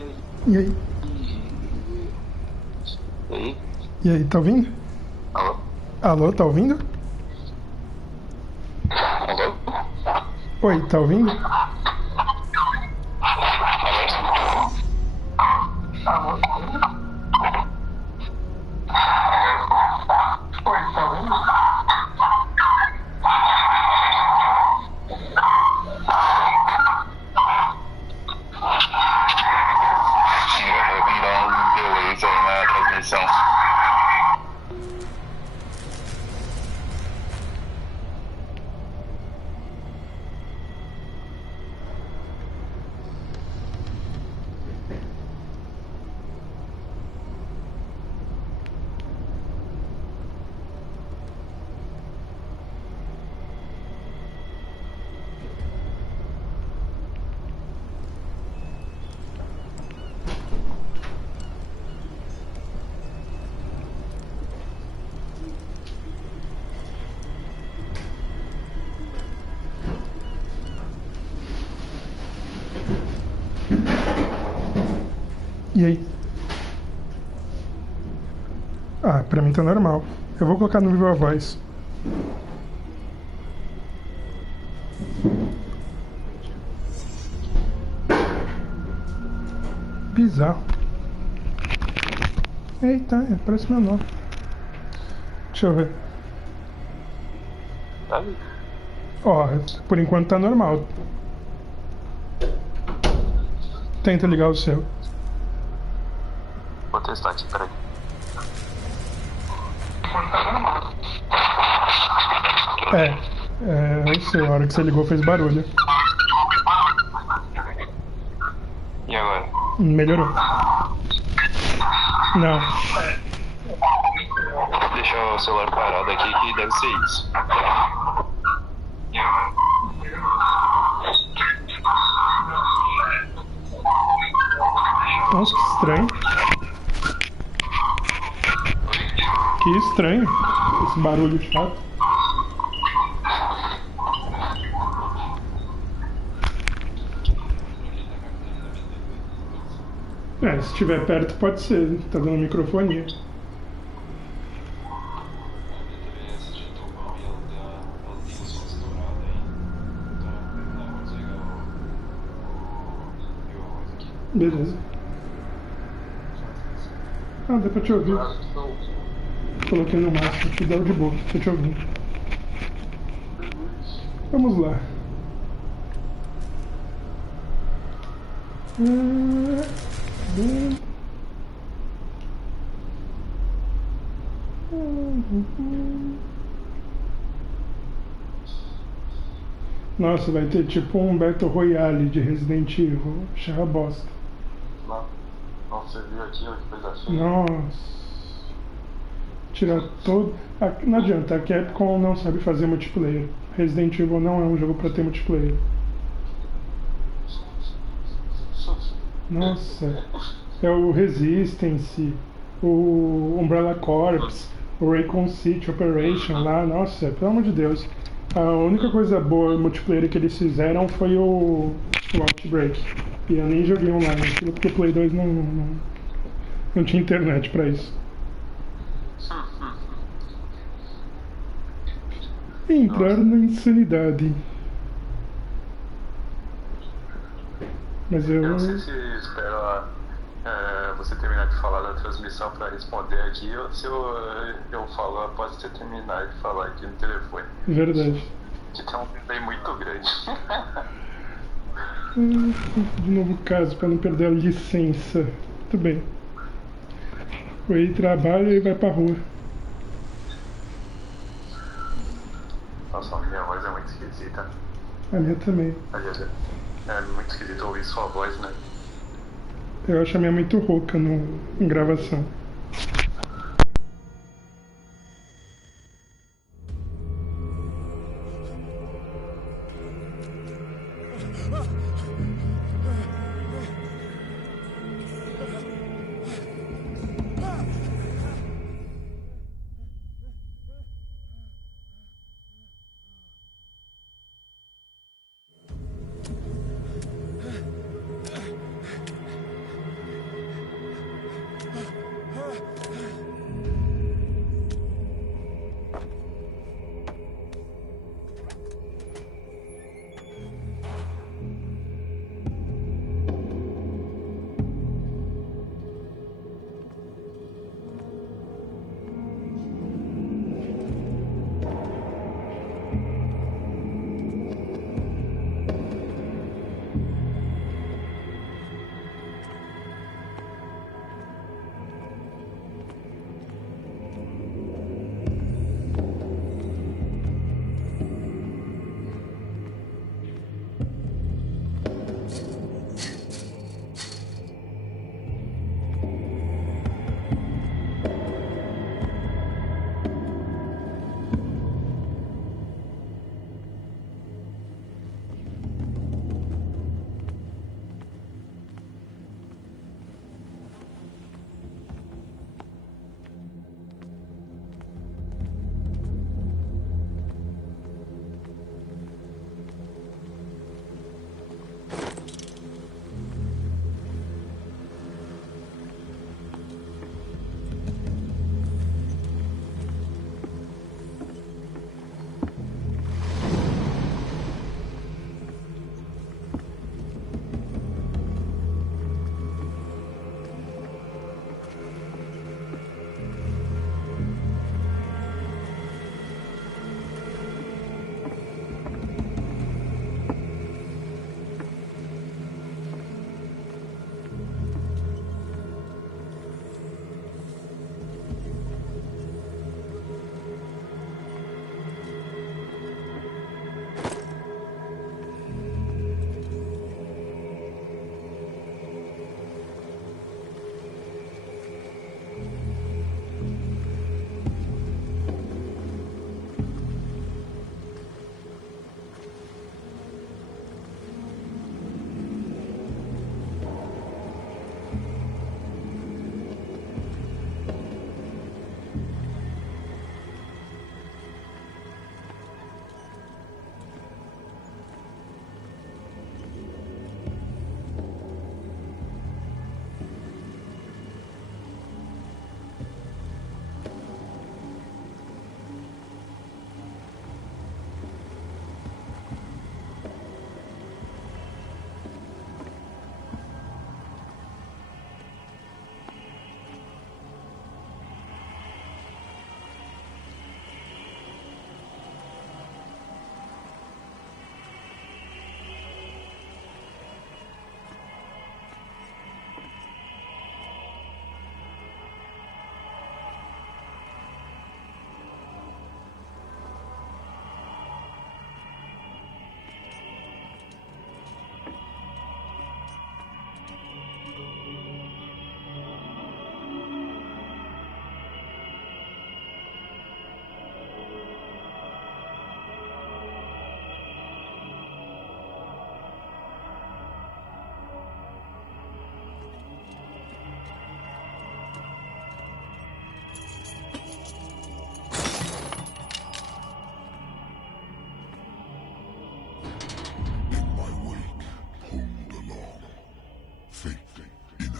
E aí? E aí? E aí, tá ouvindo? Alô? Alô, tá ouvindo? Alô? Oi, tá ouvindo? Vai dar um delays aí na transmissão. E aí? Ah, pra mim tá normal. Eu vou colocar no Viva Voz. Bizarro. Eita, parece meu nome. Deixa eu ver. Tá ali. Ó, por enquanto tá normal. Tenta ligar o seu. Vou testar aqui, peraí. Eu sei, a hora que você ligou fez barulho. E agora? Melhorou. Não. Deixa o celular parado aqui que deve ser isso. Nossa, que estranho. Que estranho. Esse barulho chato. Se estiver perto pode ser. Tá dando microfonia. Beleza. Ah, dá pra te ouvir. Coloquei no máximo, que deu de boa, tô te ouvindo. Vamos lá. Nossa, vai ter tipo um Battle Royale de Resident Evil. Cheia bosta. Nossa, você viu aqui que coisa feia? Nossa. Tirar todo. Não adianta, a Capcom não sabe fazer multiplayer. Resident Evil não é um jogo pra ter multiplayer. Nossa. É o Resistance, o Umbrella Corps, o Raycon City Operation lá. Nossa, pelo amor de Deus. A única coisa boa multiplayer que eles fizeram foi o Outbreak. E eu nem joguei online, aquilo porque o Play 2 não tinha internet pra isso. Entrar na insanidade. Mas eu não sei se espero você terminar de falar da transmissão para responder aqui ou se eu falo após você terminar de falar aqui no telefone. Verdade. Que tem um delay muito grande. De novo caso, para não perder a licença. Muito bem. Aí trabalha e vai pra rua. Nossa, a minha voz é muito esquisita. A minha também. Aliás, é muito esquisito ouvir sua voz, né? Eu acho a minha muito rouca em gravação.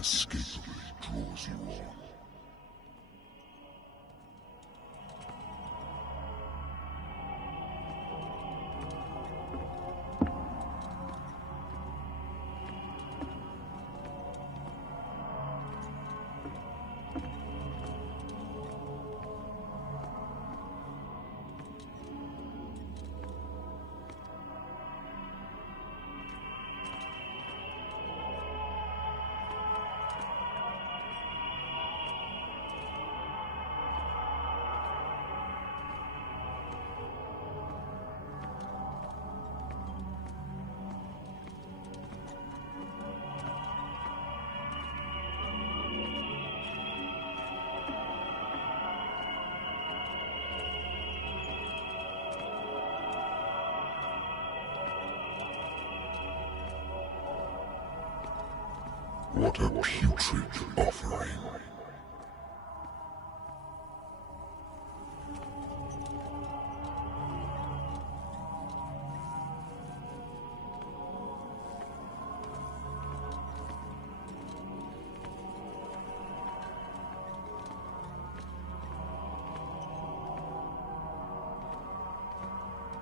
inescapably draws you on. What a putrid offering.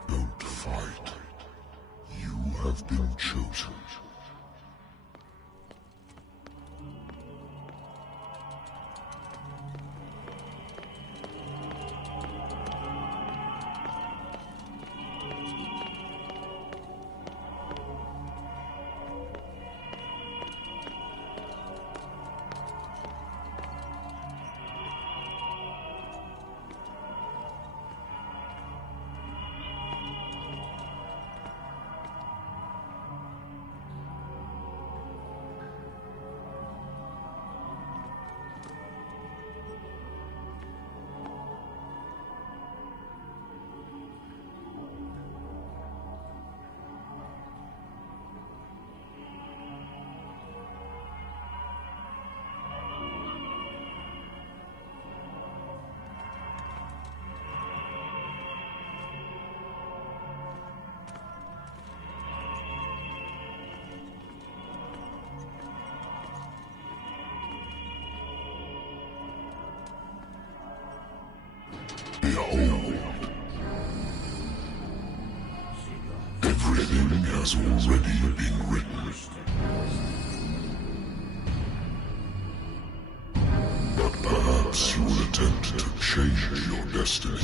Don't fight. You have been chosen. Behold, everything has already been written. But perhaps you will attempt to change your destiny.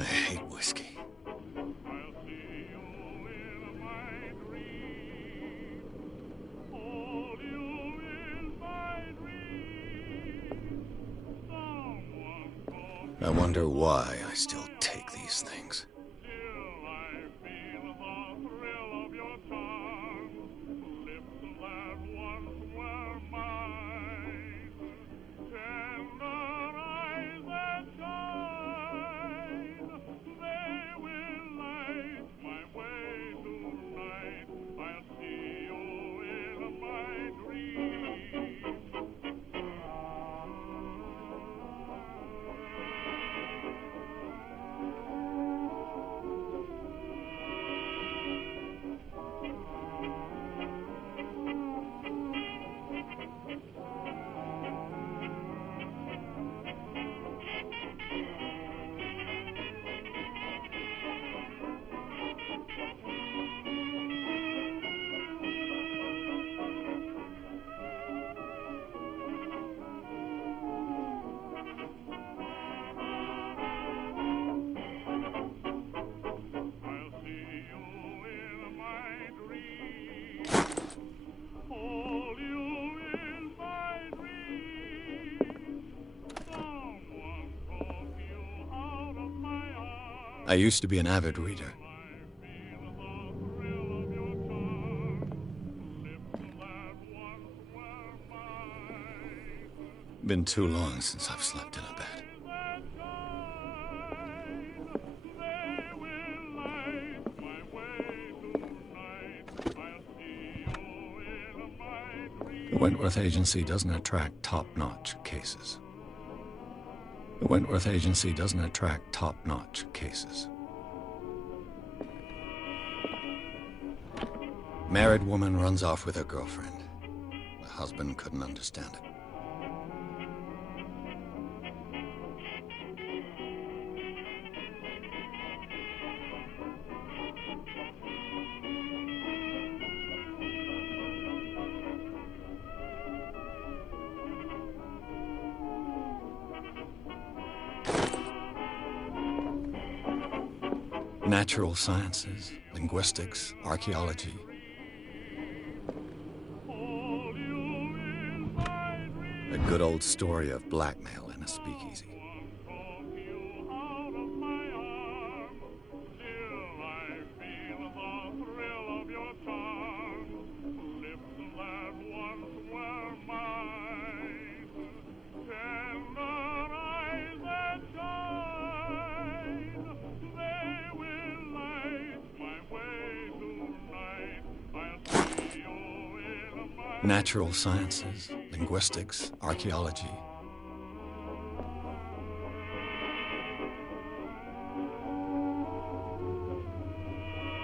I hate whiskey. I wonder why I still take these things. I used to be an avid reader. Been too long since I've slept in a bed. The Wentworth Agency doesn't attract top-notch cases. The Wentworth Agency doesn't attract top-notch cases. Married woman runs off with her girlfriend. The husband couldn't understand it. Natural sciences, linguistics, archaeology. A good old story of blackmail in a speakeasy. Natural sciences, linguistics, archaeology.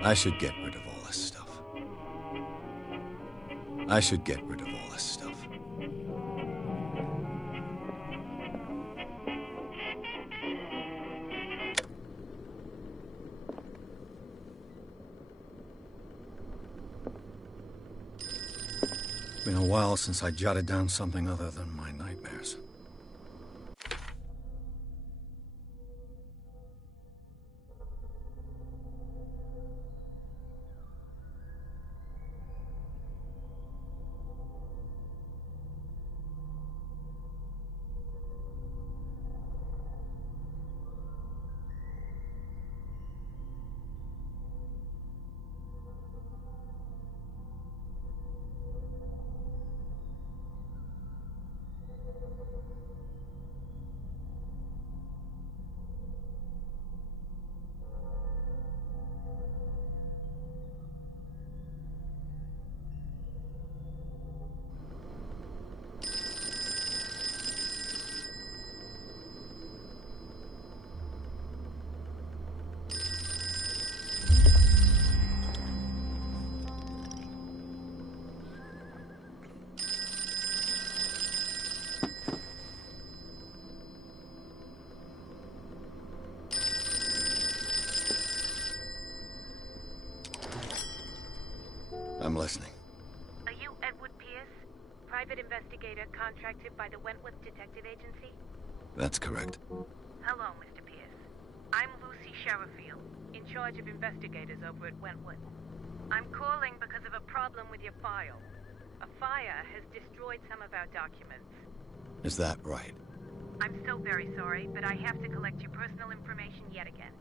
I should get rid of all this stuff. I should get rid of all this stuff. Been a while since I jotted down something other than my nightmares. I'm listening. Are you Edward Pierce, private investigator contracted by the Wentworth Detective Agency? That's correct. Hello, Mr. Pierce. I'm Lucy Sherifield, in charge of investigators over at Wentworth. I'm calling because of a problem with your file. A fire has destroyed some of our documents. Is that right? I'm so very sorry, but I have to collect your personal information yet again.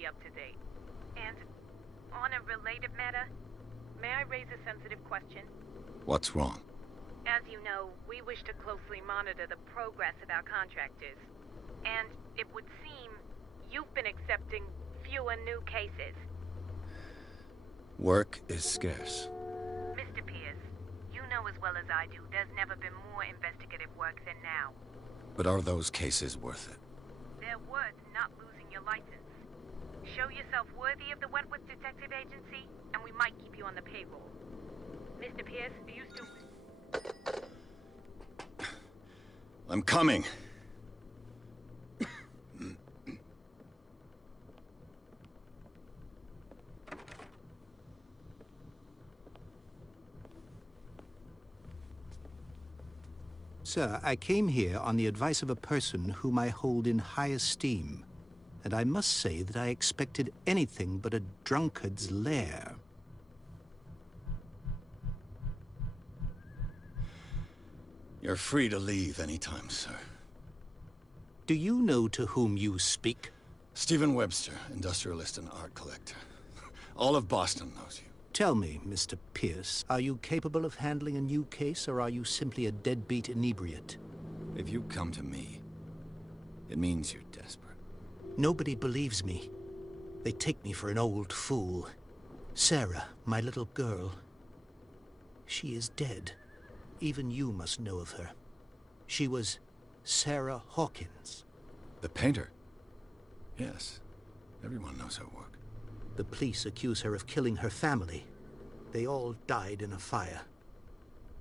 completely up to date. And on a related matter, may I raise a sensitive question? What's wrong? As you know, we wish to closely monitor the progress of our contractors. And it would seem you've been accepting fewer new cases. Work is scarce. Mr. Pierce, you know as well as I do, there's never been more investigative work than now. But are those cases worth it? They're worth not losing your license. Show yourself worthy of the Wentworth Detective Agency, and we might keep you on the payroll. Mr. Pierce, are you still... I'm coming. Sir, I came here on the advice of a person whom I hold in high esteem, and I must say that I expected anything but a drunkard's lair. You're free to leave anytime, sir. Do you know to whom you speak? Stephen Webster, industrialist and art collector. All of Boston knows you. Tell me, Mr. Pierce, are you capable of handling a new case, or are you simply a deadbeat inebriate? If you come to me, it means you're desperate. Nobody believes me. They take me for an old fool. Sarah, my little girl, she is dead. Even you must know of her. She was Sarah Hawkins. The painter? Yes. Everyone knows her work. The police accuse her of killing her family. They all died in a fire.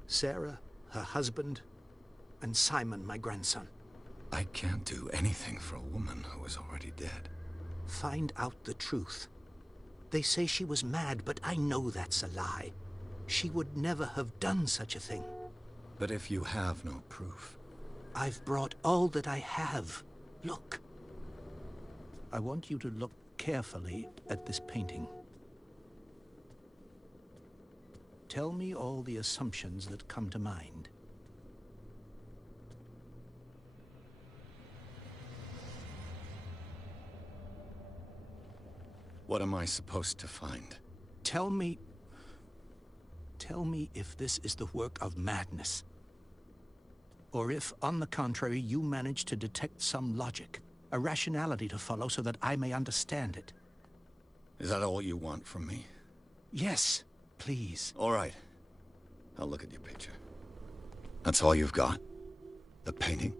Sarah, her husband, and Simon, my grandson. I can't do anything for a woman who is already dead. Find out the truth. They say she was mad, but I know that's a lie. She would never have done such a thing. But if you have no proof... I've brought all that I have. Look. I want you to look carefully at this painting. Tell me all the assumptions that come to mind. What am I supposed to find? Tell me if this is the work of madness. Or if, on the contrary, you manage to detect some logic, a rationality to follow so that I may understand it. Is that all you want from me? Yes, please. All right. I'll look at your picture. That's all you've got? The painting?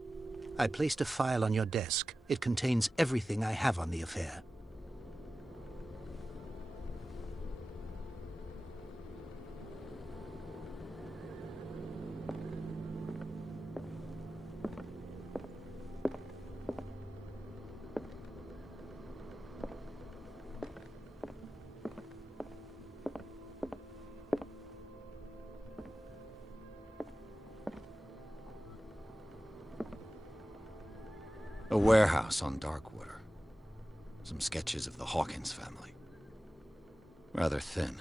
I placed a file on your desk. It contains everything I have on the affair. A warehouse on Darkwater. Some sketches of the Hawkins family. Rather thin.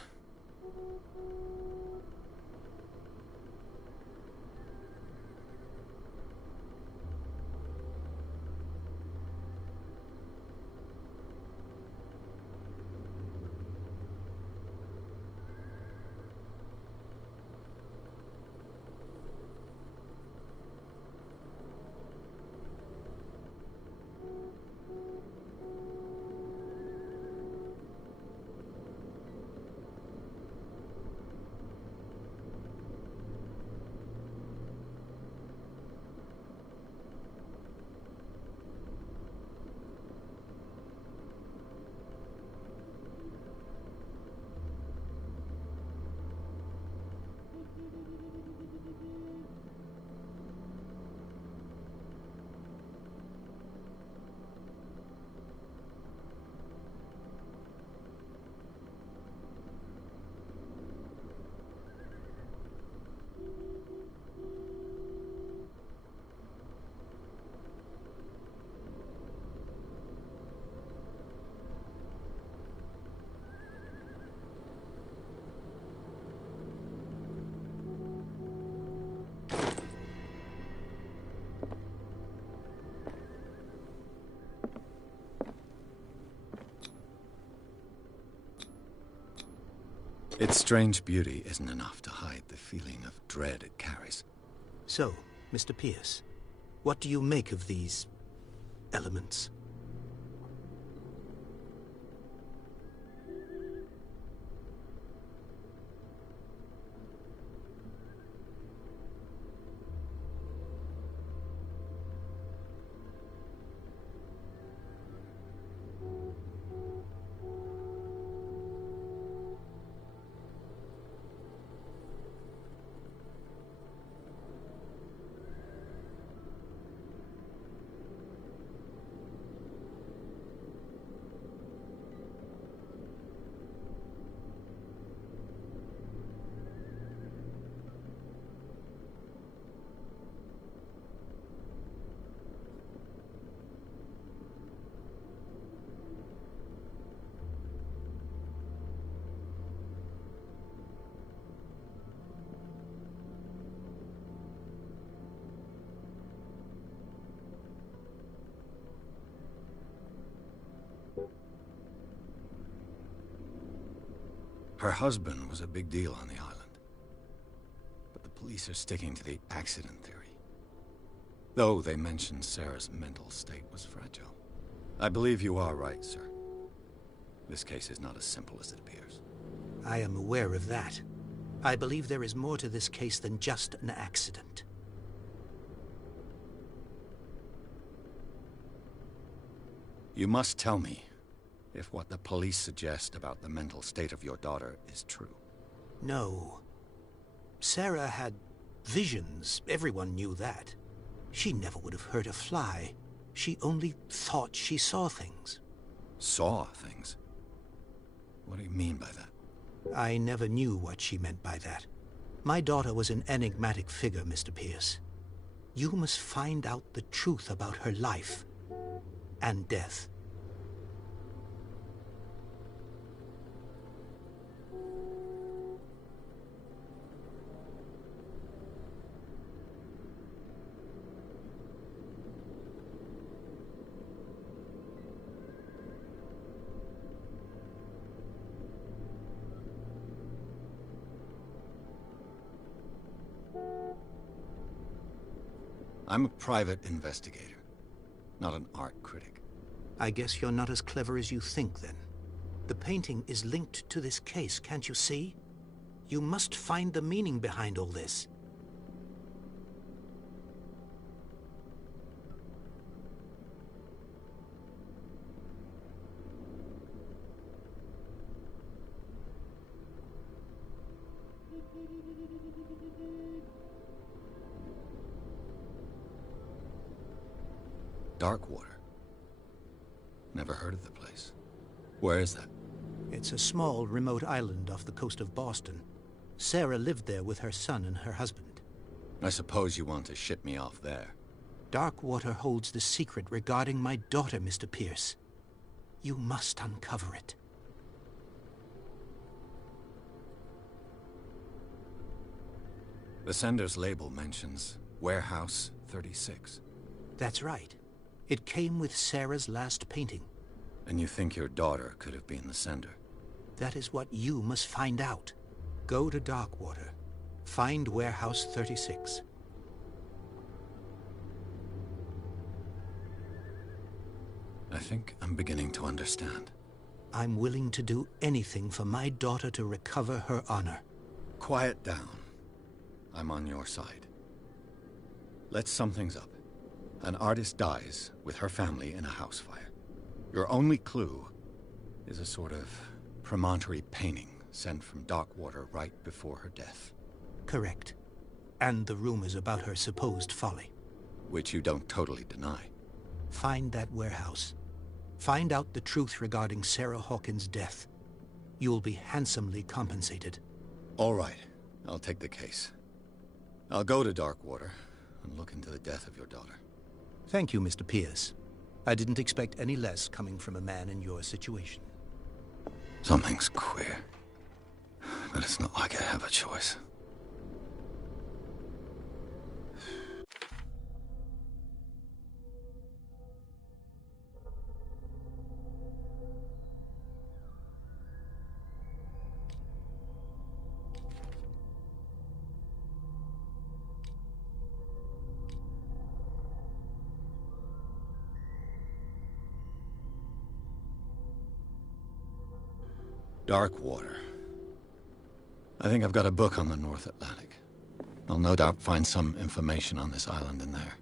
Its strange beauty isn't enough to hide the feeling of dread it carries. So, Mr. Pierce, what do you make of these elements? Her husband was a big deal on the island. But the police are sticking to the accident theory. Though they mentioned Sarah's mental state was fragile. I believe you are right, sir. This case is not as simple as it appears. I am aware of that. I believe there is more to this case than just an accident. You must tell me if what the police suggest about the mental state of your daughter is true. No. Sarah had visions. Everyone knew that. She never would have hurt a fly. She only thought she saw things. Saw things? What do you mean by that? I never knew what she meant by that. My daughter was an enigmatic figure, Mr. Pierce. You must find out the truth about her life and death. I'm a private investigator, not an art critic. I guess you're not as clever as you think, then. The painting is linked to this case, can't you see? You must find the meaning behind all this. Darkwater. Never heard of the place. Where is that? It's a small, remote island off the coast of Boston. Sarah lived there with her son and her husband. I suppose you want to ship me off there. Darkwater holds the secret regarding my daughter, Mr. Pierce. You must uncover it. The sender's label mentions Warehouse 36. That's right. It came with Sarah's last painting. And you think your daughter could have been the sender? That is what you must find out. Go to Darkwater. Find Warehouse 36. I think I'm beginning to understand. I'm willing to do anything for my daughter to recover her honor. Quiet down. I'm on your side. Let's sum things up. An artist dies with her family in a house fire. Your only clue is a sort of promontory painting sent from Darkwater right before her death. Correct. And the rumors about her supposed folly. Which you don't totally deny. Find that warehouse. Find out the truth regarding Sarah Hawkins' death. You'll be handsomely compensated. All right. I'll take the case. I'll go to Darkwater and look into the death of your daughter. Thank you, Mr. Pierce. I didn't expect any less coming from a man in your situation. Something's queer. But it's not like I have a choice. Dark water. I think I've got a book on the North Atlantic. I'll no doubt find some information on this island in there.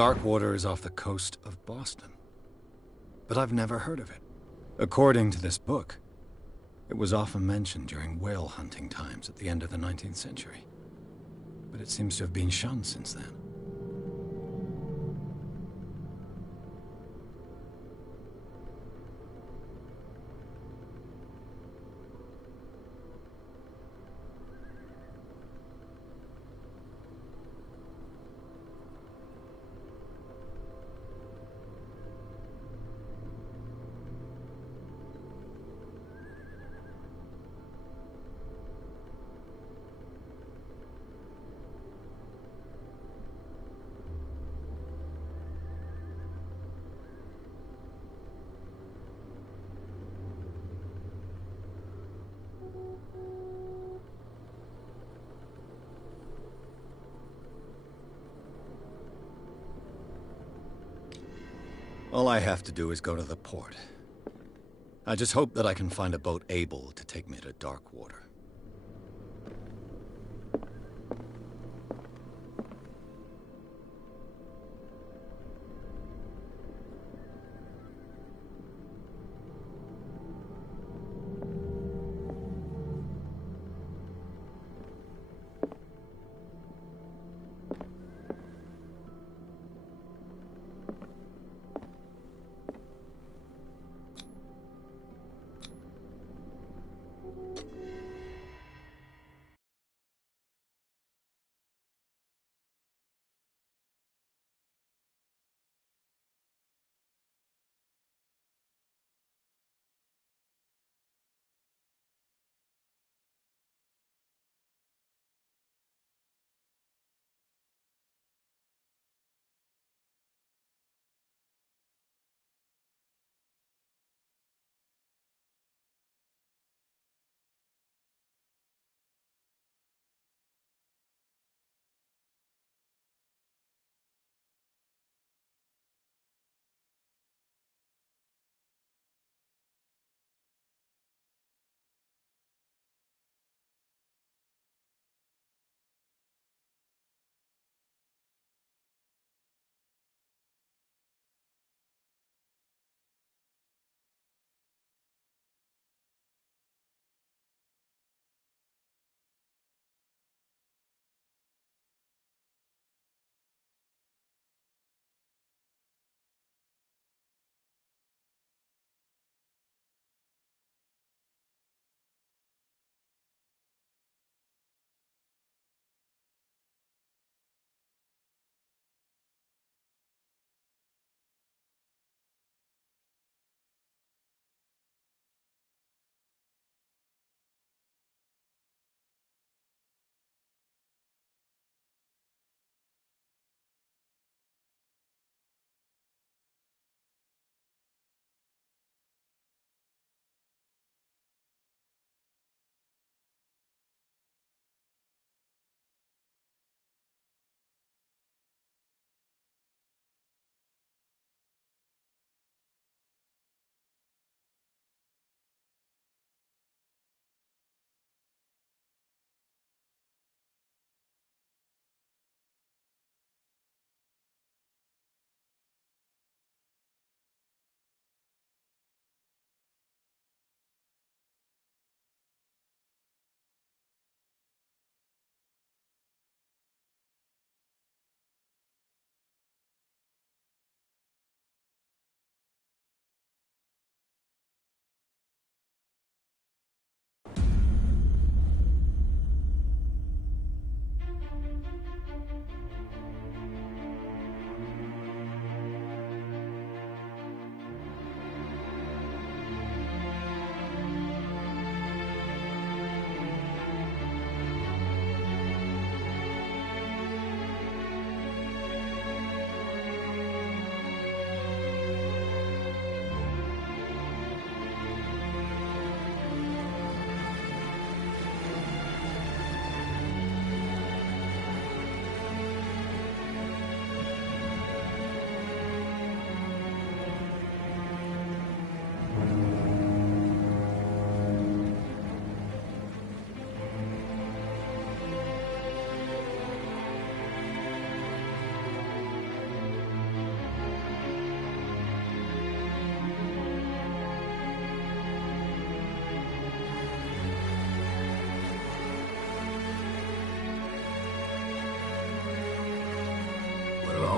Darkwater is off the coast of Boston. But I've never heard of it. According to this book, it was often mentioned during whale hunting times at the end of the 19th century. But it seems to have been shunned since then. All I have to do is go to the port. I just hope that I can find a boat able to take me to dark water.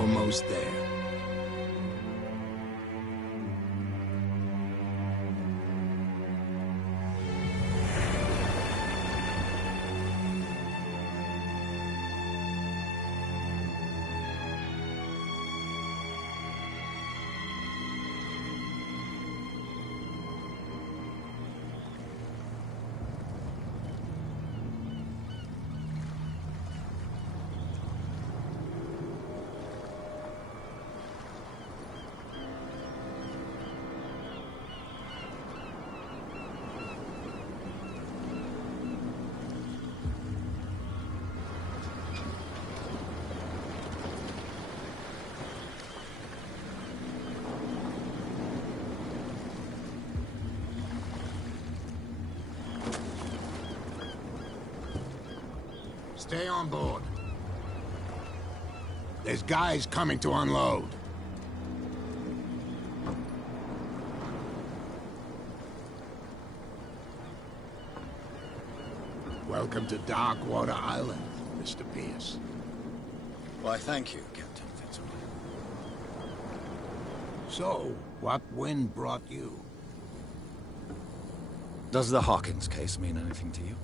Almost there. Stay on board. There's guys coming to unload. Welcome to Darkwater Island, Mr. Pierce. Why, thank you, Captain Fitzroy. So, what wind brought you? Does the Hawkins case mean anything to you?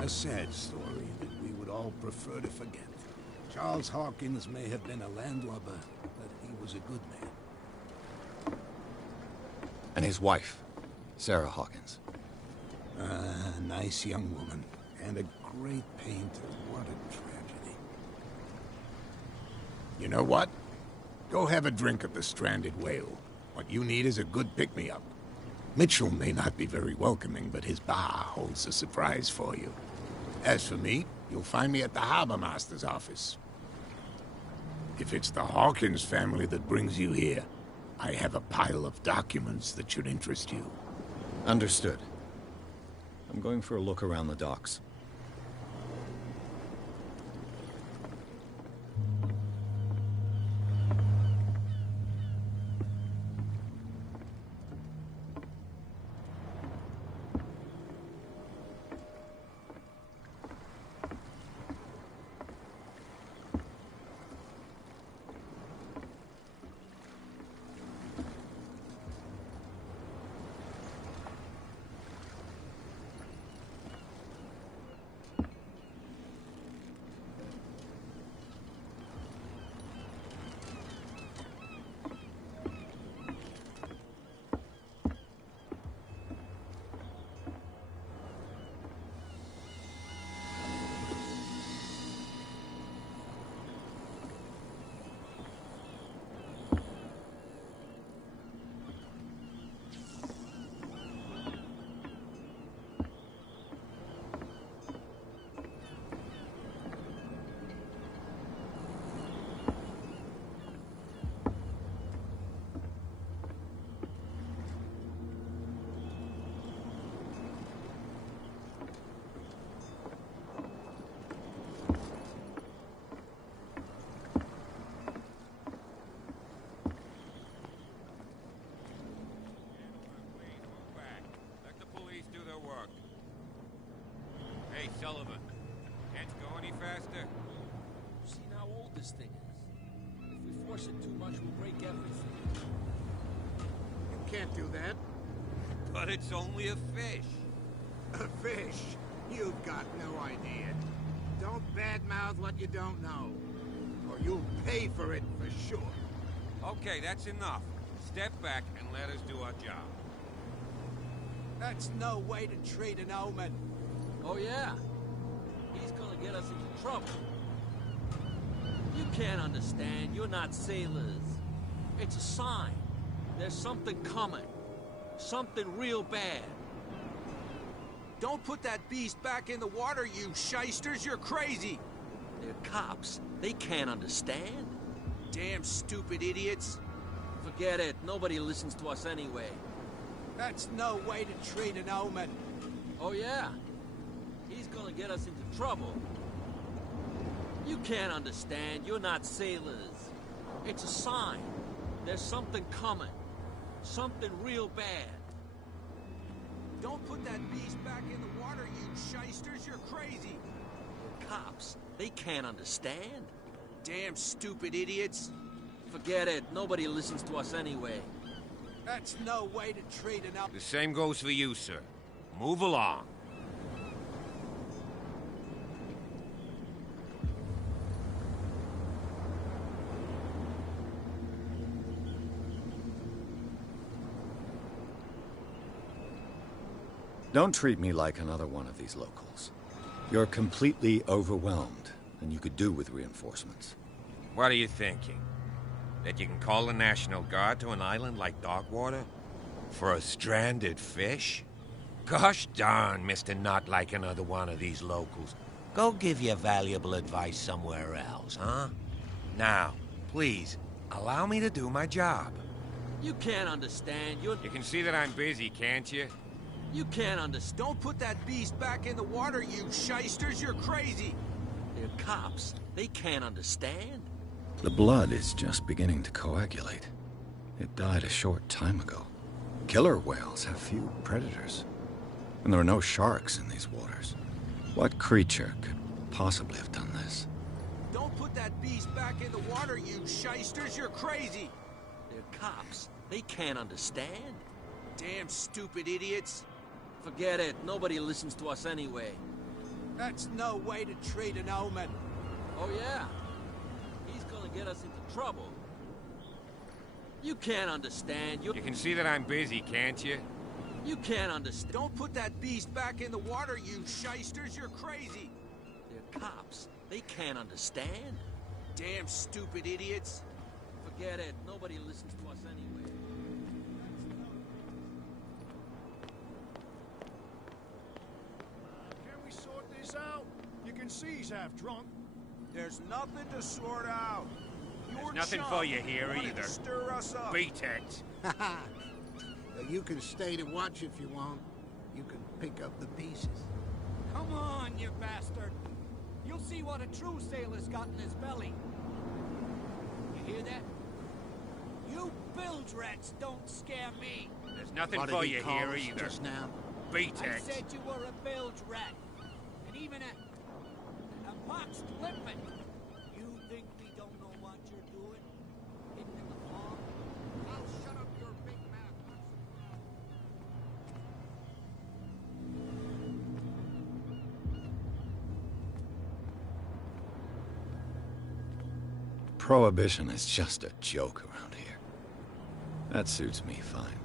A sad story that we would all prefer to forget. Charles Hawkins may have been a landlubber, but he was a good man. And his wife, Sarah Hawkins. Nice young woman, and a great painter. What a tragedy. You know what? Go have a drink at the Stranded Whale. What you need is a good pick-me-up. Mitchell may not be very welcoming, but his bar holds a surprise for you. As for me, you'll find me at the Harbor Master's office. If it's the Hawkins family that brings you here, I have a pile of documents that should interest you. Understood. I'm going for a look around the docks. Hey, Sullivan. Can't you go any faster? You've seen how old this thing is. If we force it too much, we'll break everything. You can't do that. But it's only a fish. A fish? You've got no idea. Don't badmouth what you don't know, or you'll pay for it for sure. Okay, that's enough. Step back and let us do our job. That's no way to treat an omen. Oh, yeah? He's gonna get us into trouble. You can't understand. You're not sailors. It's a sign. There's something coming. Something real bad. Don't put that beast back in the water, you shysters! You're crazy! They're cops. They can't understand. Damn stupid idiots! Forget it. Nobody listens to us anyway. That's no way to treat an omen. Oh, yeah? He's gonna get us into trouble. You can't understand. You're not sailors. It's a sign. There's something coming. Something real bad. Don't put that beast back in the water, you shysters! You're crazy! They're cops. They can't understand. Damn stupid idiots! Forget it. Nobody listens to us anyway. That's no way to treat an omen. The same goes for you, sir. Move along. Don't treat me like another one of these locals. You're completely overwhelmed, and you could do with reinforcements. What are you thinking? That you can call the National Guard to an island like Darkwater? For a stranded fish? Gosh darn, Mr. Not Like Another One of these locals. Go give your valuable advice somewhere else, huh? Now, please, allow me to do my job. You can't understand. You can see that I'm busy, can't you? You can't understand. Don't put that beast back in the water, you shysters. You're crazy. They're cops. They can't understand. The blood is just beginning to coagulate. It died a short time ago. Killer whales have few predators. And there are no sharks in these waters. What creature could possibly have done this? Don't put that beast back in the water, you shysters. You're crazy. They're cops. They can't understand. Damn stupid idiots. Forget it. Nobody listens to us anyway. That's no way to treat an omen. Oh, yeah? He's gonna get us into trouble. You can't understand. You can see that I'm busy, can't you? You can't understand. Don't put that beast back in the water, you shysters. You're crazy. They're cops. They can't understand. Damn stupid idiots. Forget it. Nobody listens to us anyway. Can we sort this out? You can see he's half drunk. There's nothing to sort out. There's nothing for you here either. Stir us up. Beat it. You can stay to watch if you want. You can pick up the pieces. Come on, you bastard. You'll see what a true sailor's got in his belly. You hear that? You bilge rats don't scare me. There's nothing What for did he you call here us either. just now? Beat I it. said you were a bilge rat. And even a boxed limpet. You think we don't know what you're doing? Hidden in the fog? I'll shut up your big mouth. Prohibition is just a joke around here. That suits me fine.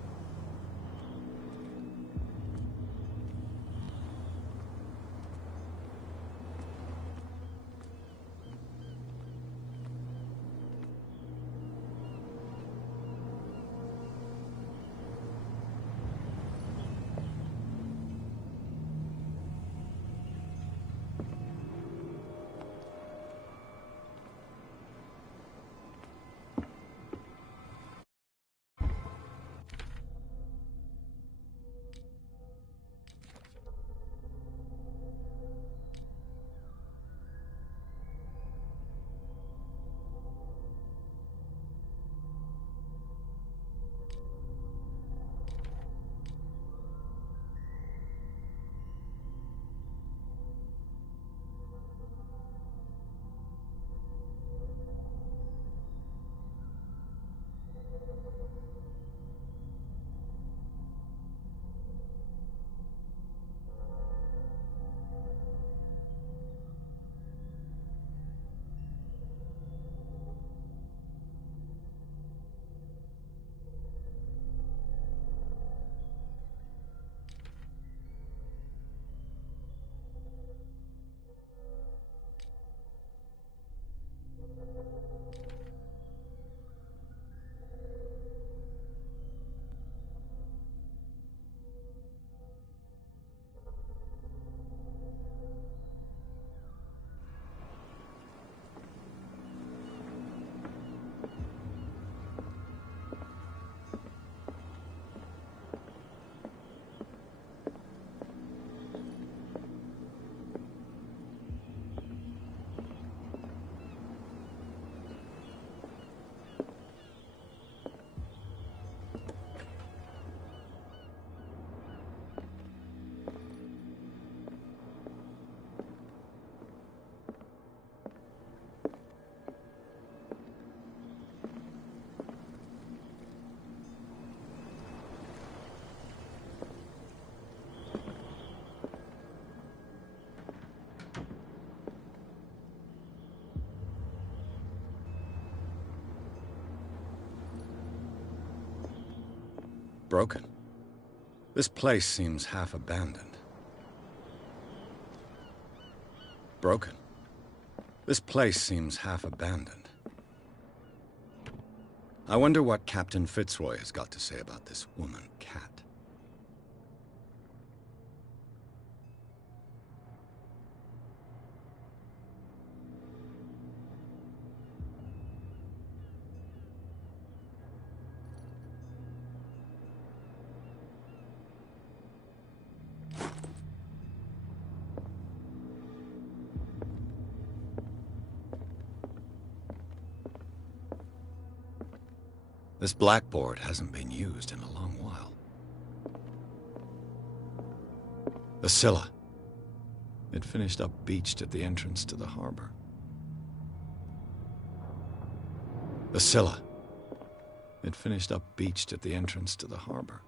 Broken. This place seems half abandoned. Broken. This place seems half abandoned. I wonder what Captain Fitzroy has got to say about this woman, Cat. This blackboard hasn't been used in a long while. The Scylla. It finished up beached at the entrance to the harbor. The Scylla. It finished up beached at the entrance to the harbor.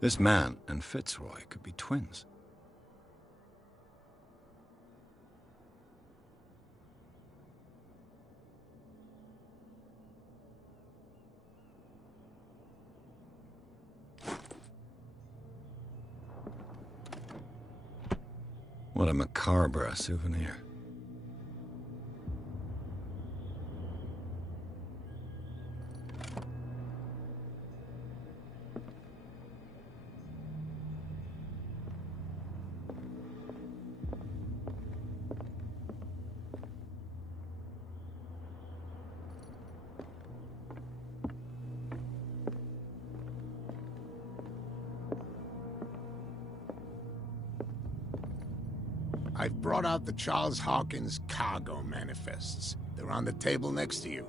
This man and Fitzroy could be twins. What a macabre souvenir. I've brought out the Charles Hawkins cargo manifests. They're on the table next to you.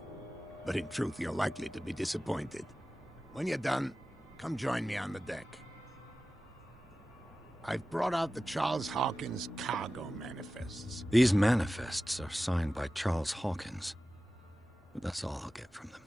But in truth, you're likely to be disappointed. When you're done, come join me on the deck. I've brought out the Charles Hawkins cargo manifests. These manifests are signed by Charles Hawkins. But that's all I'll get from them.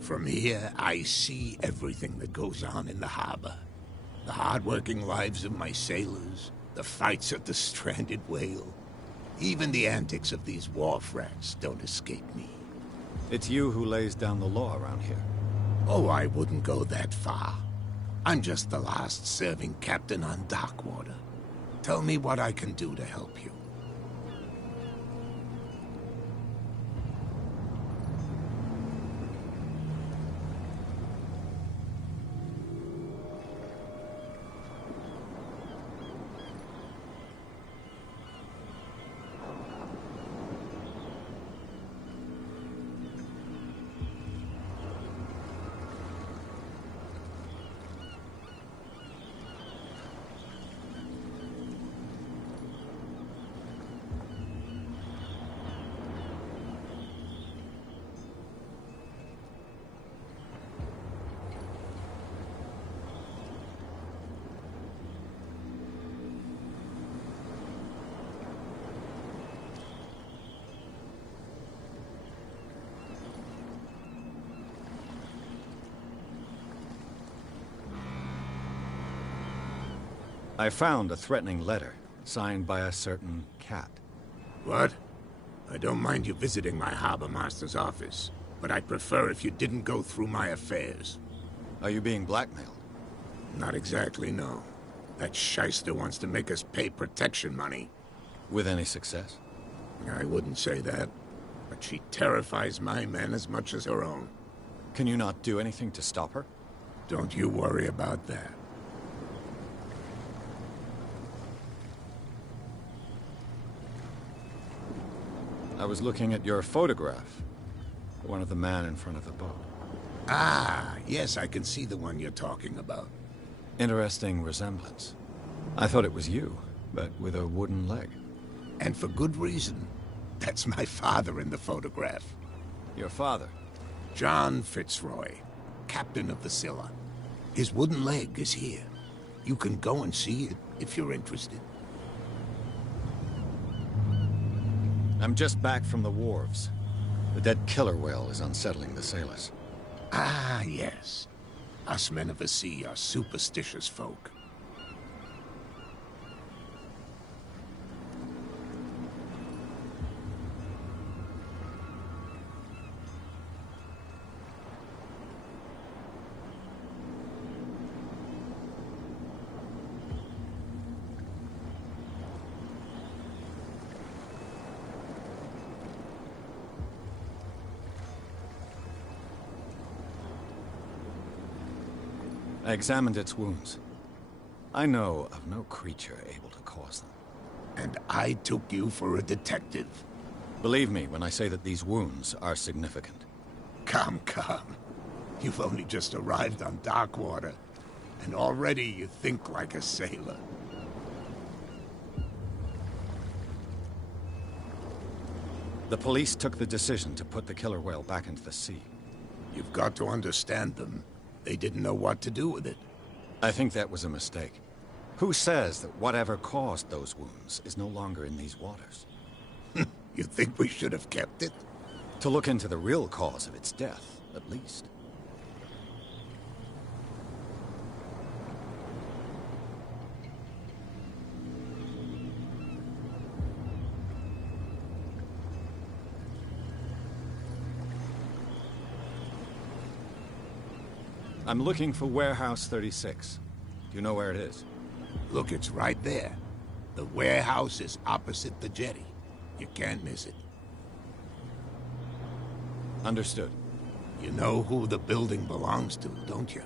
From here, I see everything that goes on in the harbor. The hard-working lives of my sailors, the fights at the stranded whale. Even the antics of these wharf rats don't escape me. It's you who lays down the law around here. Oh, I wouldn't go that far. I'm just the last serving captain on Darkwater. Tell me what I can do to help you. I found a threatening letter, signed by a certain cat. What? I don't mind you visiting my harbor master's office, but I'd prefer if you didn't go through my affairs. Are you being blackmailed? Not exactly, no. That shyster wants to make us pay protection money. With any success? I wouldn't say that, but she terrifies my men as much as her own. Can you not do anything to stop her? Don't you worry about that. I was looking at your photograph. One of the man in front of the boat. Ah, yes, I can see the one you're talking about. Interesting resemblance. I thought it was you, but with a wooden leg. And for good reason. That's my father in the photograph. Your father? John Fitzroy, captain of the Scylla. His wooden leg is here. You can go and see it if you're interested. I'm just back from the wharves. The dead killer whale is unsettling the sailors. Ah, yes. Us men of the sea are superstitious folk. I examined its wounds. I know of no creature able to cause them. And I took you for a detective. Believe me when I say that these wounds are significant. Come. You've only just arrived on Darkwater, and already you think like a sailor. The police took the decision to put the killer whale back into the sea. You've got to understand them. They didn't know what to do with it. I think that was a mistake. Who says that whatever caused those wounds is no longer in these waters? You think we should have kept it? To look into the real cause of its death, at least. I'm looking for Warehouse 36. Do you know where it is? Look, it's right there. The warehouse is opposite the jetty. You can't miss it. Understood. You know who the building belongs to, don't you?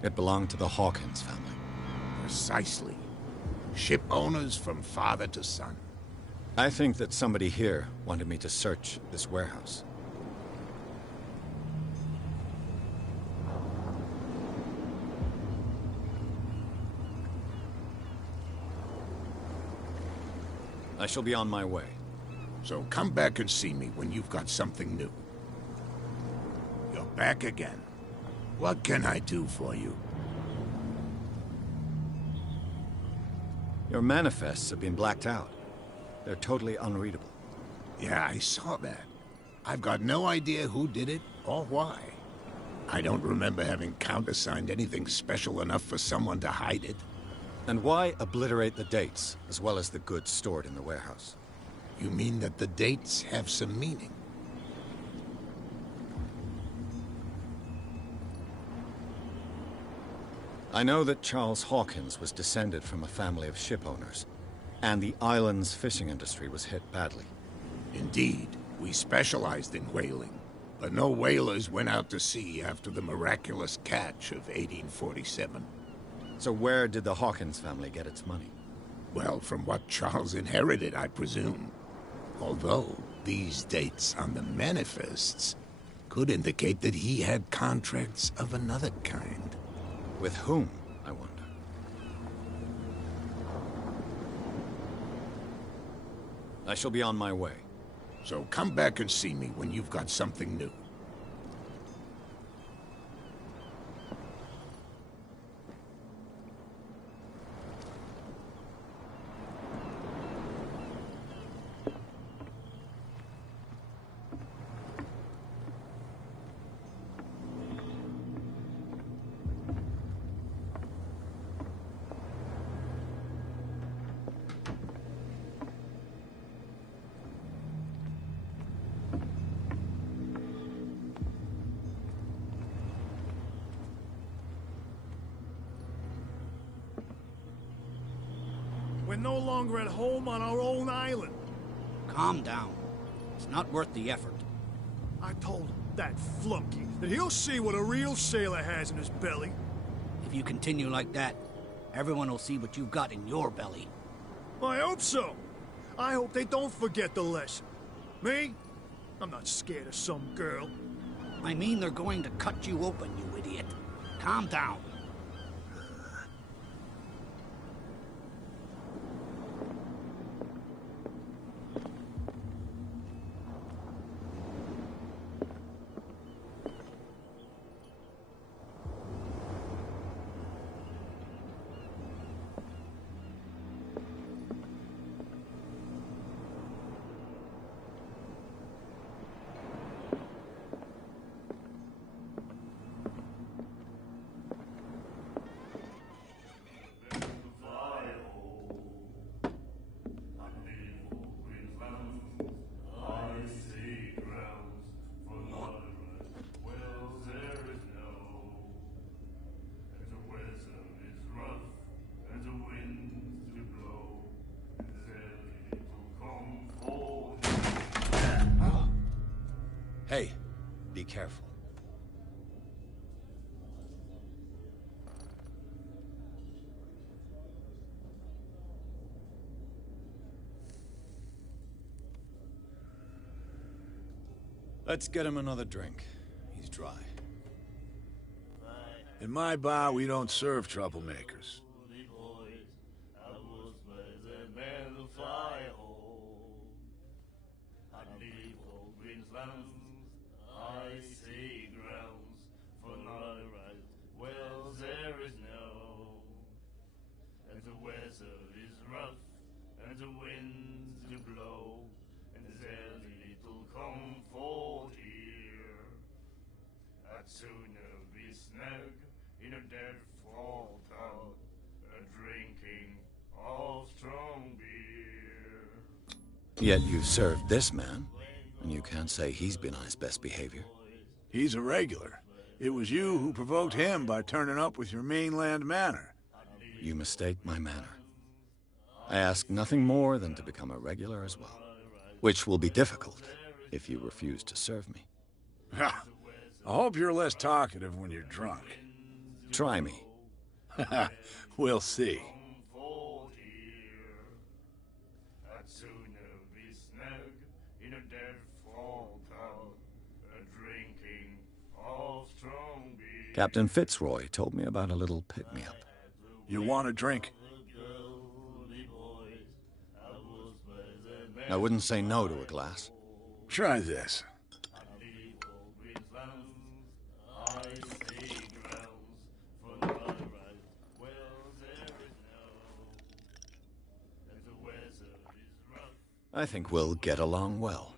It belonged to the Hawkins family. Precisely. Ship owners from father to son. I think that somebody here wanted me to search this warehouse. I shall be on my way. So come back and see me when you've got something new. You're back again. What can I do for you? Your manifests have been blacked out. They're totally unreadable. Yeah, I saw that. I've got no idea who did it or why. I don't remember having countersigned anything special enough for someone to hide it. And why obliterate the dates, as well as the goods stored in the warehouse? You mean that the dates have some meaning? I know that Charles Hawkins was descended from a family of ship owners, and the island's fishing industry was hit badly. Indeed, we specialized in whaling, but no whalers went out to sea after the miraculous catch of 1847. So where did the Hawkins family get its money? Well, from what Charles inherited, I presume. Although, these dates on the manifests could indicate that he had contracts of another kind. With whom, I wonder? I shall be on my way. So come back and see me when you've got something new. We're no longer at home on our own island. Calm down. It's not worth the effort. I told him, that flunky, that he'll see what a real sailor has in his belly. If you continue like that, everyone will see what you've got in your belly. I hope so. I hope they don't forget the lesson. Me? I'm not scared of some girl. I mean they're going to cut you open, you idiot. Calm down. Hey, be careful. Let's get him another drink. He's dry. In my bar, we don't serve troublemakers. Sooner be snug in a dead fall town, drinking all strong beer. Yet you served this man, and you can't say he's been on his best behavior. He's a regular. It was you who provoked him by turning up with your mainland manner. You mistake my manner. I ask nothing more than to become a regular as well, which will be difficult if you refuse to serve me. I hope you're less talkative when you're drunk. Try me. We'll see. Captain Fitzroy told me about a little pick-me-up. You want a drink? I wouldn't say no to a glass. Try this. I think we'll get along well.